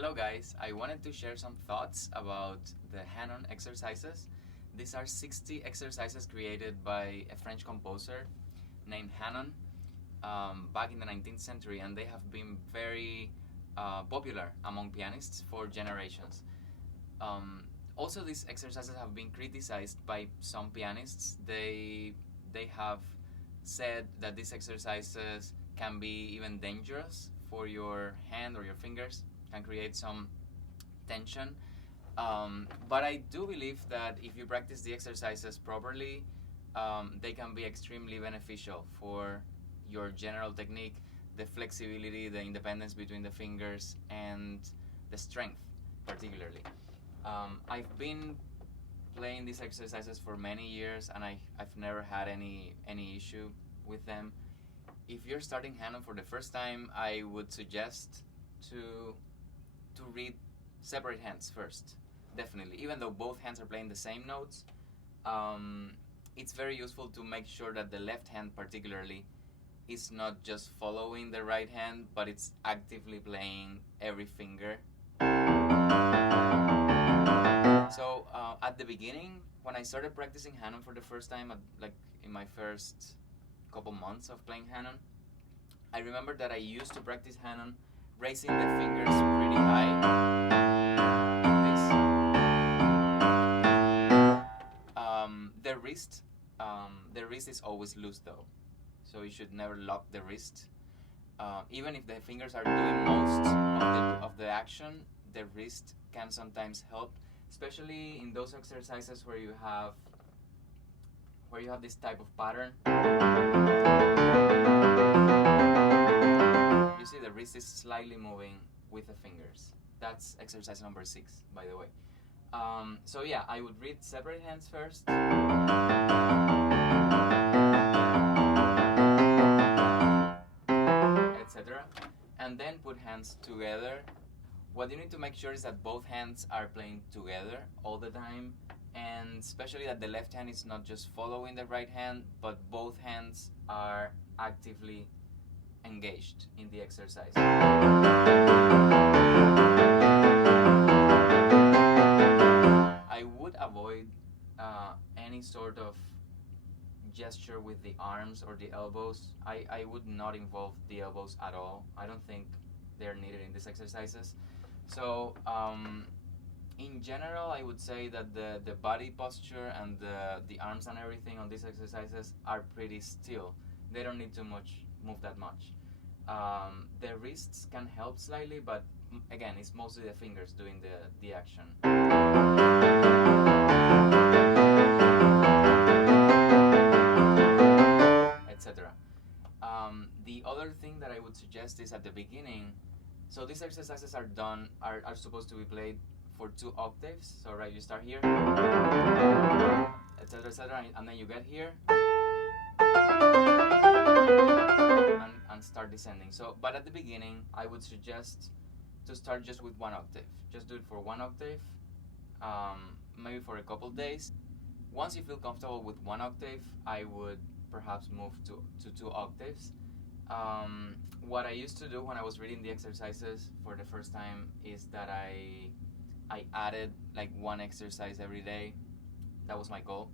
Hello guys, I wanted to share some thoughts about the Hanon exercises. These are 60 exercises created by a French composer named Hanon back in the 19th century, and they have been very popular among pianists for generations. Also, these exercises have been criticized by some pianists. They have said that these exercises can be even dangerous for your hand or your fingers, can create some tension. But I do believe that if you practice the exercises properly, they can be extremely beneficial for your general technique, the flexibility, the independence between the fingers, and the strength, particularly. I've been playing these exercises for many years, and I've never had any issue with them. If you're starting Hanon for the first time, I would suggest to read separate hands first, definitely. Even though both hands are playing the same notes, it's very useful to make sure that the left hand particularly is not just following the right hand, but it's actively playing every finger. So at the beginning, when I started practicing Hanon for the first time, like in my first couple months of playing Hanon, I remember that I used to practice Hanon raising the fingers pretty high. The wrist is always loose though, so you should never lock the wrist. Even if the fingers are doing most of the action, the wrist can sometimes help, especially in those exercises where you have this type of pattern. You see the wrist is slightly moving with the fingers. That's exercise number 6, by the way. So yeah, I would read separate hands first. Etc. And then put hands together. What you need to make sure is that both hands are playing together all the time, and especially that the left hand is not just following the right hand, but both hands are actively engaged in the exercise. I would avoid any sort of gesture with the arms or the elbows. I would not involve the elbows at all. I don't think they're needed in these exercises. So in general, I would say that the body posture and the arms and everything on these exercises are pretty still. They don't need to move that much. The wrists can help slightly, but again, it's mostly the fingers doing the action. Etc. The other thing that I would suggest is at the beginning, so these exercises are supposed to be played for 2 octaves. So right, you start here, etc., etc., and then you get here and start descending. So, but at the beginning, I would suggest to start just with 1 octave. Just do it for 1 octave, maybe for a couple days. Once you feel comfortable with 1 octave, I would perhaps move to 2 octaves. What I used to do when I was reading the exercises for the first time is that I added like 1 exercise every day. That was my goal.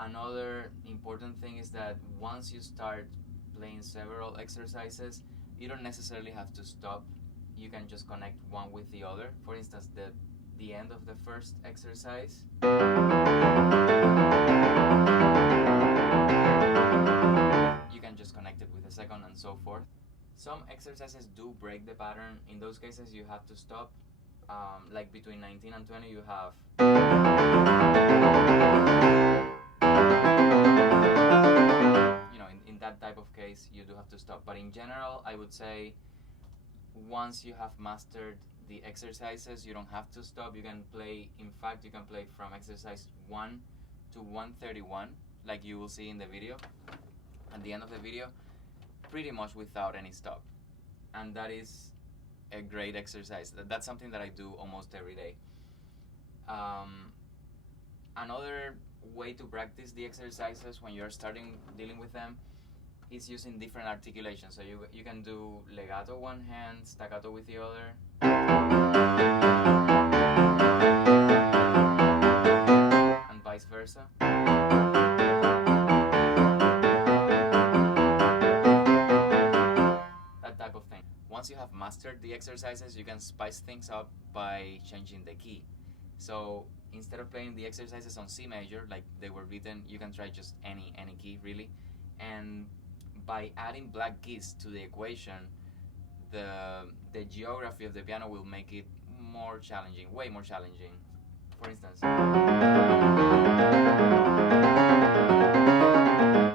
Another important thing is that once you start playing several exercises, you don't necessarily have to stop. You can just connect one with the other. For instance, the end of the first exercise, you can just connect it with the second, and so forth. Some exercises do break the pattern. In those cases, you have to stop. Like between 19 and 20, you have in that type of case, you do have to stop. But in general, I would say once you have mastered the exercises, you don't have to stop. You can play, in fact, you can play from exercise 1 to 131, like you will see in the video, at the end of the video, pretty much without any stop. And that is a great exercise. That's something that I do almost every day. Another way to practice the exercises when you're starting dealing with them is using different articulations. So you can do legato one hand, staccato with the other. And vice versa. That type of thing. Once you have mastered the exercises, you can spice things up by changing the key. So instead of playing the exercises on C major, like they were written, you can try just any key really. And by adding black keys to the equation, the geography of the piano will make it more challenging, way more challenging. For instance,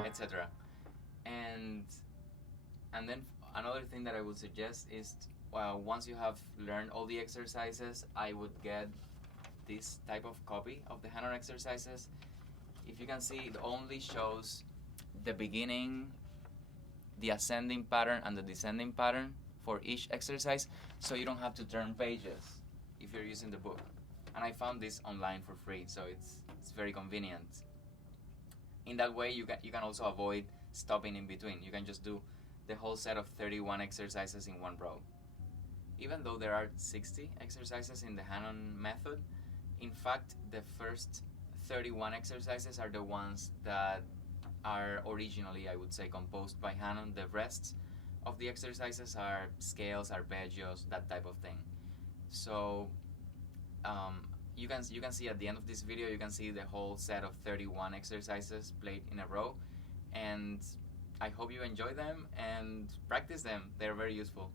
etc. And then another thing that I would suggest is, once you have learned all the exercises, I would get this type of copy of the Hanon exercises. If you can see, it only shows the beginning, the ascending pattern, and the descending pattern for each exercise, so you don't have to turn pages if you're using the book. And I found this online for free, so it's very convenient. In that way, you can also avoid stopping in between. You can just do the whole set of 31 exercises in one row. Even though there are 60 exercises in the Hanon method, in fact, the first 31 exercises are the ones that are originally, I would say, composed by Hanon. The rest of the exercises are scales, arpeggios, that type of thing. So you can see at the end of this video, you can see the whole set of 31 exercises played in a row, and I hope you enjoy them and practice them. They're very useful.